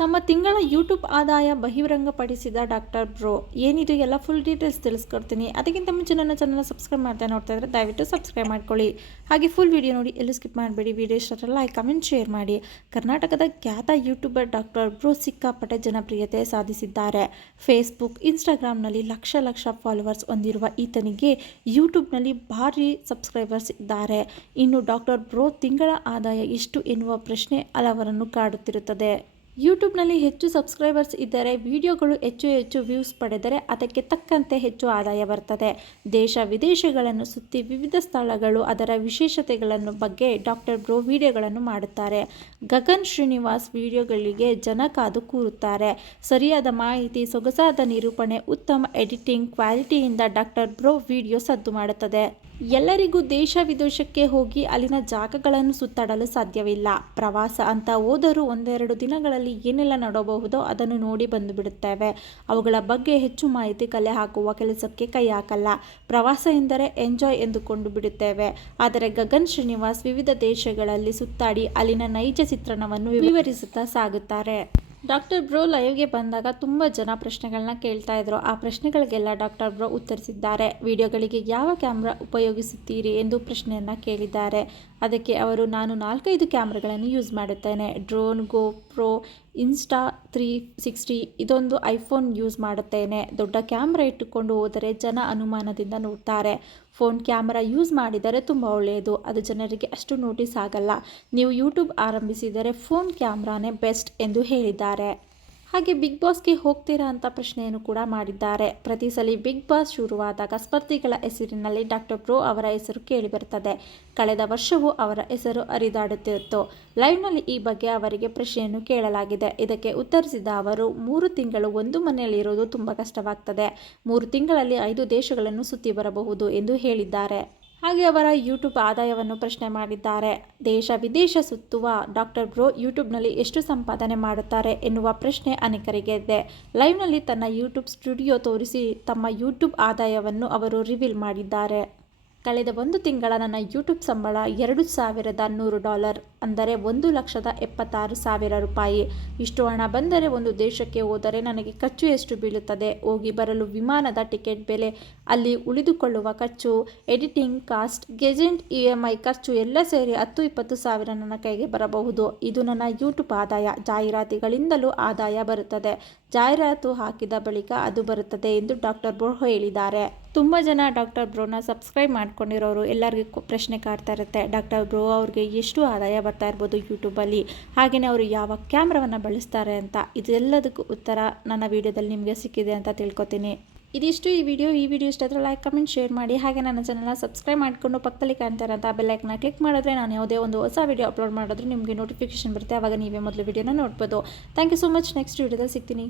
ತಮ್ಮ ತಿಂಗಳ ಯೂಟ್ಯೂಬ್ ಆದಾಯ ಬಹಿರಂಗಪಡಿಸಿದ ಡಾಕ್ಟರ್ ಬ್ರೋ, ಏನಿದು ಎಲ್ಲ ಫುಲ್ ಡೀಟೇಲ್ಸ್ ತಿಳಿಸ್ಕೊಡ್ತೀನಿ. ಅದಕ್ಕಿಂತ ಮುಂಚೆ ನನ್ನ ಚಾನಲ್ ಸಬ್ಸ್ಕ್ರೈಬ್ ಮಾಡ್ತಾ ನೋಡ್ತಾ ಇದ್ದರೆ ದಯವಿಟ್ಟು ಸಬ್ಸ್ಕ್ರೈಬ್ ಮಾಡ್ಕೊಳ್ಳಿ. ಹಾಗೆ ಫುಲ್ ವಿಡಿಯೋ ನೋಡಿ, ಎಲ್ಲೂ ಸ್ಕಿಪ್ ಮಾಡಬೇಡಿ. ವಿಡಿಯೋ ಇಷ್ಟರ ಲೈಕ್ ಕಮೆಂಟ್ ಶೇರ್ ಮಾಡಿ. ಕರ್ನಾಟಕದ ಖ್ಯಾತ ಯೂಟ್ಯೂಬರ್ ಡಾಕ್ಟರ್ ಬ್ರೋ ಸಿಕ್ಕಾಪಟ್ಟೆ ಜನಪ್ರಿಯತೆ ಸಾಧಿಸಿದ್ದಾರೆ. ಫೇಸ್ಬುಕ್ ಇನ್ಸ್ಟಾಗ್ರಾಮ್ನಲ್ಲಿ ಲಕ್ಷ ಲಕ್ಷ ಫಾಲೋವರ್ಸ್ ಹೊಂದಿರುವ ಈತನಿಗೆ ಯೂಟ್ಯೂಬ್ನಲ್ಲಿ ಭಾರಿ ಸಬ್ಸ್ಕ್ರೈಬರ್ಸ್ ಇದ್ದಾರೆ. ಇನ್ನು ಡಾಕ್ಟರ್ ಬ್ರೋ ತಿಂಗಳ ಆದಾಯ ಎಷ್ಟು ಎನ್ನುವ ಪ್ರಶ್ನೆ ಹಲವರನ್ನು ಕಾಡುತ್ತಿರುತ್ತದೆ. ಯೂಟ್ಯೂಬ್ನಲ್ಲಿ ಹೆಚ್ಚು ಸಬ್ಸ್ಕ್ರೈಬರ್ಸ್ ಇದ್ದರೆ ವಿಡಿಯೋಗಳು ಹೆಚ್ಚು ಹೆಚ್ಚು ವ್ಯೂಸ್ ಪಡೆದರೆ ಅದಕ್ಕೆ ತಕ್ಕಂತೆ ಹೆಚ್ಚು ಆದಾಯ ಬರ್ತದೆ. ದೇಶ ವಿದೇಶಗಳನ್ನು ಸುತ್ತಿ ವಿವಿಧ ಸ್ಥಳಗಳು ಅದರ ವಿಶೇಷತೆಗಳನ್ನು ಬಗ್ಗೆ ಡಾಕ್ಟರ್ ಬ್ರೋ ವಿಡಿಯೋಗಳನ್ನು ಮಾಡುತ್ತಾರೆ. ಗಗನ್ ಶ್ರೀನಿವಾಸ್ ವಿಡಿಯೋಗಳಿಗೆ ಜನ ಕಾದು ಕೂರುತ್ತಾರೆ. ಸರಿಯಾದ ಮಾಹಿತಿ, ಸೊಗಸಾದ ನಿರೂಪಣೆ, ಉತ್ತಮ ಎಡಿಟಿಂಗ್ ಕ್ವಾಲಿಟಿಯಿಂದ ಡಾಕ್ಟರ್ ಬ್ರೋ ವಿಡಿಯೋ ಸದ್ದು ಮಾಡುತ್ತದೆ. ಎಲ್ಲರಿಗೂ ದೇಶ ವಿದೇಶಕ್ಕೆ ಹೋಗಿ ಅಲ್ಲಿನ ಜಾಗಗಳನ್ನು ಸುತ್ತಾಡಲು ಸಾಧ್ಯವಿಲ್ಲ. ಪ್ರವಾಸ ಅಂತ ಹೋದರೂ ಒಂದೆರಡು ದಿನಗಳಲ್ಲಿ ಏನೆಲ್ಲ ನೋಡಬಹುದೋ ಅದನ್ನು ನೋಡಿ ಬಂದು ಬಿಡುತ್ತೇವೆ ಅವುಗಳ ಬಗ್ಗೆ ಹೆಚ್ಚು ಮಾಹಿತಿ ಕಲೆ ಹಾಕುವ ಕೆಲಸಕ್ಕೆ ಕೈ ಹಾಕಲ್ಲ. ಪ್ರವಾಸ ಎಂದರೆ ಎಂಜಾಯ್ ಎಂದುಕೊಂಡು ಬಿಡುತ್ತೇವೆ. ಆದರೆ ಗಗನ್ ಶ್ರೀನಿವಾಸ್ ವಿವಿಧ ದೇಶಗಳಲ್ಲಿ ಸುತ್ತಾಡಿ ಅಲ್ಲಿನ ನೈಜ ಚಿತ್ರಣವನ್ನು ವಿವರಿಸುತ್ತಾ ಸಾಗುತ್ತಾರೆ. ಡಾಕ್ಟರ್ ಬ್ರೋ ಲೈವ್ಗೆ ಬಂದಾಗ ತುಂಬ ಜನ ಪ್ರಶ್ನೆಗಳನ್ನ ಕೇಳ್ತಾ ಇದ್ರು. ಆ ಪ್ರಶ್ನೆಗಳಿಗೆಲ್ಲ ಡಾಕ್ಟರ್ ಬ್ರೋ ಉತ್ತರಿಸಿದ್ದಾರೆ. ವಿಡಿಯೋಗಳಿಗೆ ಯಾವ ಕ್ಯಾಮ್ರಾ ಉಪಯೋಗಿಸುತ್ತೀರಿ ಎಂದು ಪ್ರಶ್ನೆಯನ್ನು ಕೇಳಿದ್ದಾರೆ. ಅದಕ್ಕೆ ಅವರು, ನಾನು ನಾಲ್ಕೈದು ಕ್ಯಾಮ್ರಾಗಳನ್ನು ಯೂಸ್ ಮಾಡುತ್ತೇನೆ. Drone GoPro Insta three sixty ಇದೊಂದು ಐಫೋನ್ ಯೂಸ್ ಮಾಡುತ್ತೇನೆ. ದೊಡ್ಡ ಕ್ಯಾಮ್ರಾ ಇಟ್ಟುಕೊಂಡು ಹೋದರೆ ಜನ ಅನುಮಾನದಿಂದ ನೋಡ್ತಾರೆ. ಫೋನ್ ಕ್ಯಾಮ್ರಾ ಯೂಸ್ ಮಾಡಿದರೆ ತುಂಬ ಒಳ್ಳೆಯದು. ಅದು ಜನರಿಗೆ ಅಷ್ಟು ನೋಟಿಸ್ ಆಗಲ್ಲ. ನೀವು ಯೂಟ್ಯೂಬ್ ಆರಂಭಿಸಿದರೆ ಫೋನ್ ಕ್ಯಾಮ್ರಾನೇ ಬೆಸ್ಟ್ ಎಂದು ಹೇಳಿದ್ದಾರೆ. ಹಾಗೆ ಬಿಗ್ ಬಾಸ್ಗೆ ಹೋಗ್ತೀರಾ ಅಂತ ಪ್ರಶ್ನೆಯನ್ನು ಕೂಡ ಮಾಡಿದ್ದಾರೆ. ಪ್ರತಿ ಸಲ ಬಿಗ್ ಬಾಸ್ ಶುರುವಾದಾಗ ಸ್ಪರ್ಧಿಗಳ ಹೆಸರಿನಲ್ಲಿ ಡಾಕ್ಟರ್ ಬ್ರೋ ಅವರ ಹೆಸರು ಕೇಳಿಬರುತ್ತದೆ ಕಳೆದ ವರ್ಷವೂ ಅವರ ಹೆಸರು ಹರಿದಾಡುತ್ತಿತ್ತು. ಲೈವ್ನಲ್ಲಿ ಈ ಬಗ್ಗೆ ಅವರಿಗೆ ಪ್ರಶ್ನೆಯನ್ನು ಕೇಳಲಾಗಿದೆ. ಇದಕ್ಕೆ ಉತ್ತರಿಸಿದ ಅವರು, ಮೂರು ತಿಂಗಳು ಒಂದು ಮನೆಯಲ್ಲಿರೋದು ತುಂಬ ಕಷ್ಟವಾಗ್ತದೆ. ಮೂರು ತಿಂಗಳಲ್ಲಿ ಐದು ದೇಶಗಳನ್ನು ಸುತ್ತಿ ಬರಬಹುದು ಎಂದು ಹೇಳಿದ್ದಾರೆ. ಹಾಗೆ ಅವರ ಯೂಟ್ಯೂಬ್ ಆದಾಯವನ್ನು ಪ್ರಶ್ನೆ ಮಾಡಿದ್ದಾರೆ. ದೇಶ ವಿದೇಶ ಸುತ್ತುವ ಡಾಕ್ಟರ್ ಬ್ರೋ ಯೂಟ್ಯೂಬ್ನಲ್ಲಿ ಎಷ್ಟು ಸಂಪಾದನೆ ಮಾಡುತ್ತಾರೆ ಎನ್ನುವ ಪ್ರಶ್ನೆ ಅನೇಕರಿಗೆ ಇದೆ. ಲೈವ್ನಲ್ಲಿ ತನ್ನ ಯೂಟ್ಯೂಬ್ ಸ್ಟುಡಿಯೋ ತೋರಿಸಿ ತಮ್ಮ ಯೂಟ್ಯೂಬ್ ಆದಾಯವನ್ನು ಅವರು ರಿವೀಲ್ ಮಾಡಿದ್ದಾರೆ. ಕಳೆದ ಒಂದು ತಿಂಗಳ ನನ್ನ ಯೂಟ್ಯೂಬ್ ಸಂಬಳ ಎರಡು ಸಾವಿರದ ನೂರು ಡಾಲರ್. ಅಂದರೆ ಒಂದು ಲಕ್ಷದ ಎಪ್ಪತ್ತಾರು ಸಾವಿರ ರೂಪಾಯಿ. ಇಷ್ಟು ಹಣ ಬಂದರೆ ಒಂದು ದೇಶಕ್ಕೆ ಹೋದರೆ ನನಗೆ ಖರ್ಚು ಎಷ್ಟು ಬೀಳುತ್ತದೆ. ಹೋಗಿ ಬರಲು ವಿಮಾನದ ಟಿಕೆಟ್ ಬೆಲೆ, ಅಲ್ಲಿ ಉಳಿದುಕೊಳ್ಳುವ ಖರ್ಚು, editing cost, ಗೆಜೆಂಟ್ E M I ಖರ್ಚು ಎಲ್ಲ ಸೇರಿ ಹತ್ತು ಇಪ್ಪತ್ತು ಸಾವಿರ ನನ್ನ ಕೈಗೆ ಬರಬಹುದು. ಇದು ನನ್ನ ಯೂಟ್ಯೂಬ್ ಆದಾಯ. ಜಾಹೀರಾತಿಗಳಿಂದಲೂ ಆದಾಯ ಬರುತ್ತದೆ. ಜಾಹೀರಾತು ಹಾಕಿದ ಬಳಿಕ ಅದು ಬರುತ್ತದೆ ಎಂದು ಡಾಕ್ಟರ್ ಬ್ರೋ ಹೇಳಿದ್ದಾರೆ. ತುಂಬ ಜನ ಡಾಕ್ಟರ್ ಬ್ರೋನ ಸಬ್ಸ್ಕ್ರೈಬ್ ಮಾಡ್ಕೊಂಡಿರೋರು ಎಲ್ಲರಿಗೂ ಪ್ರಶ್ನೆ ಕಾಡ್ತಾ ಇರುತ್ತೆ. ಡಾಕ್ಟರ್ ಬ್ರೋ ಅವ್ರಿಗೆ ಎಷ್ಟು ಆದಾಯ ಬರ್ತಾ ಇರ್ಬೋದು ಯೂಟ್ಯೂಬಲ್ಲಿ ಹಾಗೆಯೇ ಅವರು ಯಾವ ಕ್ಯಾಮ್ರಾವನ್ನು ಬಳಸ್ತಾರೆ ಅಂತ ಇದೆಲ್ಲದಕ್ಕೂ ಉತ್ತರ ನನ್ನ ವಿಡಿಯೋದಲ್ಲಿ ನಿಮಗೆ ಸಿಕ್ಕಿದೆ ಅಂತ ತಿಳ್ಕೊತೀನಿ. ಇದಿಷ್ಟು ಈ ವಿಡಿಯೋ. ಈ ವಿಡಿಯೋ ಇಷ್ಟ ಆದರೆ ಲೈಕ್ ಕಮೆಂಟ್ ಶೇರ್ ಮಾಡಿ. ಹಾಗೆ ನನ್ನ ಚಾನಲ್ನ ಸಬ್ಸ್ಕ್ರೈಬ್ ಮಾಡಿಕೊಂಡು ಪಕ್ಕದಲ್ಲಿ ಇರೋಂಥ ಬೆಲ್ಲೈಕನ್ನ ಕ್ಲಿಕ್ ಮಾಡಿದ್ರೆ ನಾನು ಯಾವುದೇ ಒಂದು ಹೊಸ ವಿಡಿಯೋ ಅಪ್ಲೋಡ್ ಮಾಡಿದ್ರೆ ನಿಮಗೆ ನೋಟಿಫಿಕೇಶನ್ ಬರುತ್ತೆ. ಆವಾಗ ನೀವೇ ಮೊದಲು ವಿಡಿಯೋನ ನೋಡ್ಬೋದು. Thank you so much next ವಿಡಿಯೋದಲ್ಲಿ ಸಿಗ್ತೀನಿ.